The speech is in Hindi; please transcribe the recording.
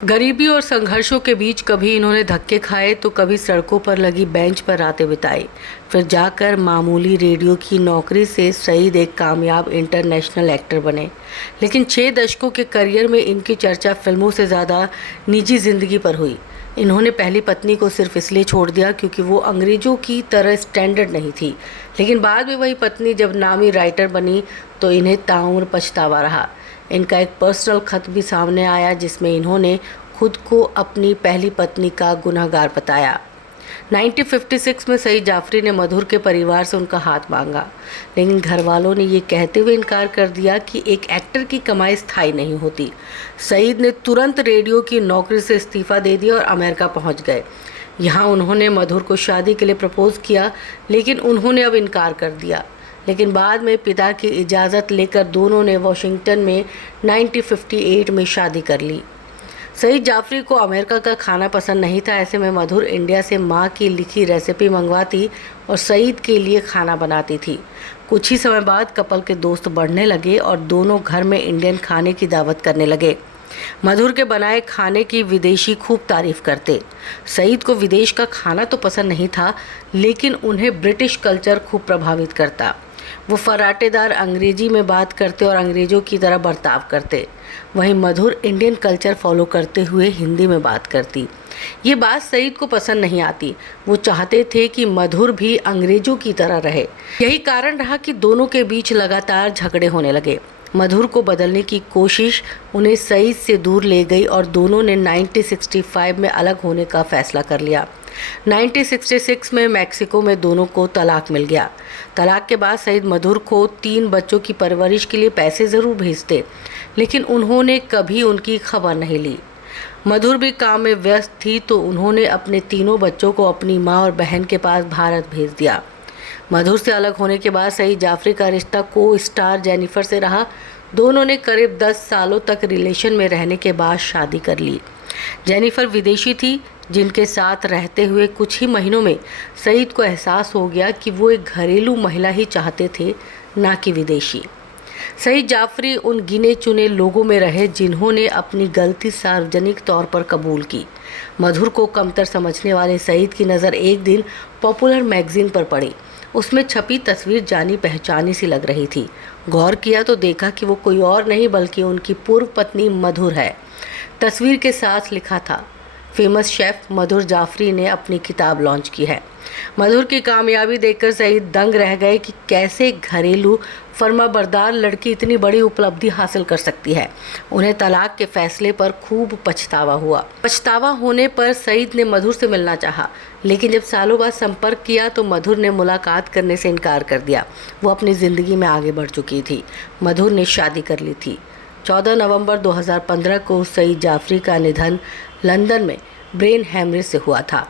गरीबी और संघर्षों के बीच कभी इन्होंने धक्के खाए तो कभी सड़कों पर लगी बेंच पर रातें बिताई। फिर जाकर मामूली रेडियो की नौकरी से सईद एक कामयाब इंटरनेशनल एक्टर बने। लेकिन 6 दशकों के करियर में इनकी चर्चा फिल्मों से ज़्यादा निजी ज़िंदगी पर हुई। इन्होंने पहली पत्नी को सिर्फ इसलिए छोड़ दिया क्योंकि वो अंग्रेज़ों की तरह स्टैंडर्ड नहीं थी। लेकिन बाद में वही पत्नी जब नामी राइटर बनी तो इन्हें ताउम्र पछतावा रहा। इनका एक पर्सनल खत भी सामने आया जिसमें इन्होंने खुद को अपनी पहली पत्नी का गुनहगार बताया। 1956 में सईद जाफरी ने मधुर के परिवार से उनका हाथ मांगा, लेकिन घर वालों ने ये कहते हुए इनकार कर दिया कि एक एक्टर की कमाई स्थायी नहीं होती। सईद ने तुरंत रेडियो की नौकरी से इस्तीफा दे दिया और अमेरिका पहुंच गए। यहाँ उन्होंने मधुर को शादी के लिए प्रपोज किया, लेकिन उन्होंने अब इनकार कर दिया। लेकिन बाद में पिता की इजाज़त लेकर दोनों ने वॉशिंगटन में 1958 में शादी कर ली। सईद जाफरी को अमेरिका का खाना पसंद नहीं था। ऐसे में मधुर इंडिया से माँ की लिखी रेसिपी मंगवाती और सईद के लिए खाना बनाती थी। कुछ ही समय बाद कपल के दोस्त बढ़ने लगे और दोनों घर में इंडियन खाने की दावत करने लगे। मधुर के बनाए खाने की विदेशी खूब तारीफ करते। सईद को विदेश का खाना तो पसंद नहीं था, लेकिन उन्हें ब्रिटिश कल्चर खूब प्रभावित करता। वो फराटेदार अंग्रेजी में बात करते और अंग्रेज़ों की तरह बर्ताव करते। वहीं मधुर इंडियन कल्चर फॉलो करते हुए हिंदी में बात करती। ये बात सईद को पसंद नहीं आती। वो चाहते थे कि मधुर भी अंग्रेज़ों की तरह रहे। यही कारण रहा कि दोनों के बीच लगातार झगड़े होने लगे। मधुर को बदलने की कोशिश उन्हें सईद से दूर ले गई और दोनों ने 1965 में अलग होने का फैसला कर लिया। 1966 में मैक्सिको में दोनों को तलाक मिल गया। तलाक के बाद सईद मधुर को 3 बच्चों की परवरिश के लिए पैसे ज़रूर भेजते, लेकिन उन्होंने कभी उनकी खबर नहीं ली। मधुर भी काम में व्यस्त थी तो उन्होंने अपने तीनों बच्चों को अपनी माँ और बहन के पास भारत भेज दिया। मधुर से अलग होने के बाद सईद जाफरी का रिश्ता को स्टार जेनिफर से रहा। दोनों ने करीब 10 सालों तक रिलेशन में रहने के बाद शादी कर ली। जेनिफर विदेशी थी, जिनके साथ रहते हुए कुछ ही महीनों में सईद को एहसास हो गया कि वो एक घरेलू महिला ही चाहते थे, ना कि विदेशी। सईद जाफरी उन गिने चुने लोगों में रहे जिन्होंने अपनी गलती सार्वजनिक तौर पर कबूल की। मधुर को कमतर समझने वाले सईद की नज़र एक दिन पॉपुलर मैगजीन पर पड़ी। उसमें छपी तस्वीर जानी पहचानी सी लग रही थी। गौर किया तो देखा कि वो कोई और नहीं बल्कि उनकी पूर्व पत्नी मधुर है। तस्वीर के साथ लिखा था, फेमस शेफ मधुर जाफरी ने अपनी किताब लॉन्च की है। मधुर की कामयाबी देखकर सईद दंग रह गए कि कैसे घरेलू फर्माबरदार लड़की इतनी बड़ी उपलब्धि हासिल कर सकती है। उन्हें तलाक के फैसले पर खूब पछतावा हुआ। पछतावा होने पर सईद ने मधुर से मिलना चाहा, लेकिन जब सालों बाद संपर्क किया तो मधुर ने मुलाकात करने से इनकार कर दिया। वो अपनी ज़िंदगी में आगे बढ़ चुकी थी। मधुर ने शादी कर ली थी। 14 नवंबर 2015 को सईद जाफरी का निधन लंदन में ब्रेन हैमरेज से हुआ था।